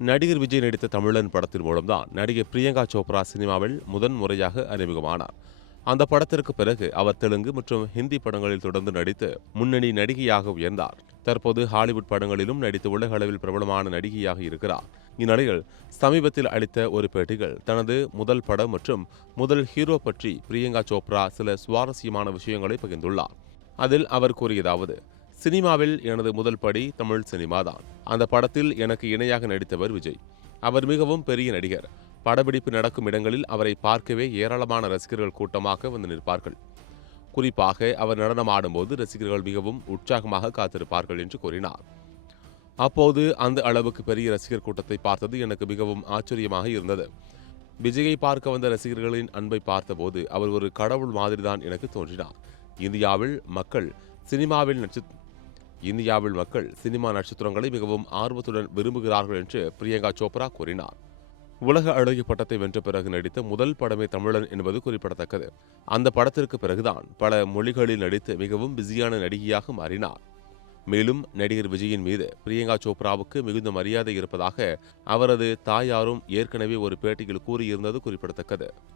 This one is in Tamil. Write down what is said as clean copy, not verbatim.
நடிகர் விஜய் நடித்த தமிழன் படத்தின் மூலம்தான் நடிகை பிரியங்கா சோப்ரா சினிமாவில் முதன் முறையாக அறிமுகமானார். அந்த படத்திற்கு பிறகு அவர் தெலுங்கு மற்றும் ஹிந்தி படங்களில் தொடர்ந்து நடித்து முன்னணி நடிகையாக உயர்ந்தார். தற்போது ஹாலிவுட் படங்களிலும் நடித்து உலக அளவில் பிரபலமான நடிகையாக இருக்கிறார். இந்நிலையில் சமீபத்தில் அளித்த ஒரு பேட்டிகள் தனது முதல் படம் மற்றும் முதல் ஹீரோ பற்றி பிரியங்கா சோப்ரா சில சுவாரஸ்யமான விஷயங்களை பகிர்ந்துள்ளார். அதில் அவர் கூறியதாவது: சினிமாவில் எனது முதல் படி தமிழ் சினிமாதான். அந்த படத்தில் எனக்கு இணையாக நடித்தவர் விஜய். அவர் மிகவும் பெரிய நடிகர். படப்பிடிப்பு நடக்கும் இடங்களில் அவரை பார்க்கவே ஏராளமான ரசிகர்கள் கூட்டமாக வந்து நிற்பார்கள். குறிப்பாக அவர் நடனம் ஆடும்போது ரசிகர்கள் மிகவும் உற்சாகமாக காத்திருப்பார்கள் என்று கூறினார். அப்போது அந்த அளவுக்கு பெரிய ரசிகர் கூட்டத்தை பார்த்தது எனக்கு மிகவும் ஆச்சரியமாக இருந்தது. விஜயை பார்க்க வந்த ரசிகர்களின் அன்பை பார்த்தபோது அவர் ஒரு கடவுள் மாதிரிதான் எனக்கு தோன்றினார். இந்தியாவில் மக்கள் சினிமா நட்சத்திரங்களை மிகவும் ஆர்வத்துடன் விரும்புகிறார்கள் என்று பிரியங்கா சோப்ரா கூறினார். உலக அழகி பட்டத்தை வென்ற பிறகு நடித்த முதல் படமே தமிழன் என்பது குறிப்பிடத்தக்கது. அந்த படத்திற்கு பிறகுதான் பல மொழிகளில் நடித்து மிகவும் பிஸியான நடிகையாக மாறினார். மேலும் நடிகர் விஜயின் மீது பிரியங்கா சோப்ராவுக்கு மிகுந்த மரியாதை இருப்பதாக அவரது தாயாரும் ஏற்கனவே ஒரு பேட்டியில் கூறியிருந்தது குறிப்பிடத்தக்கது.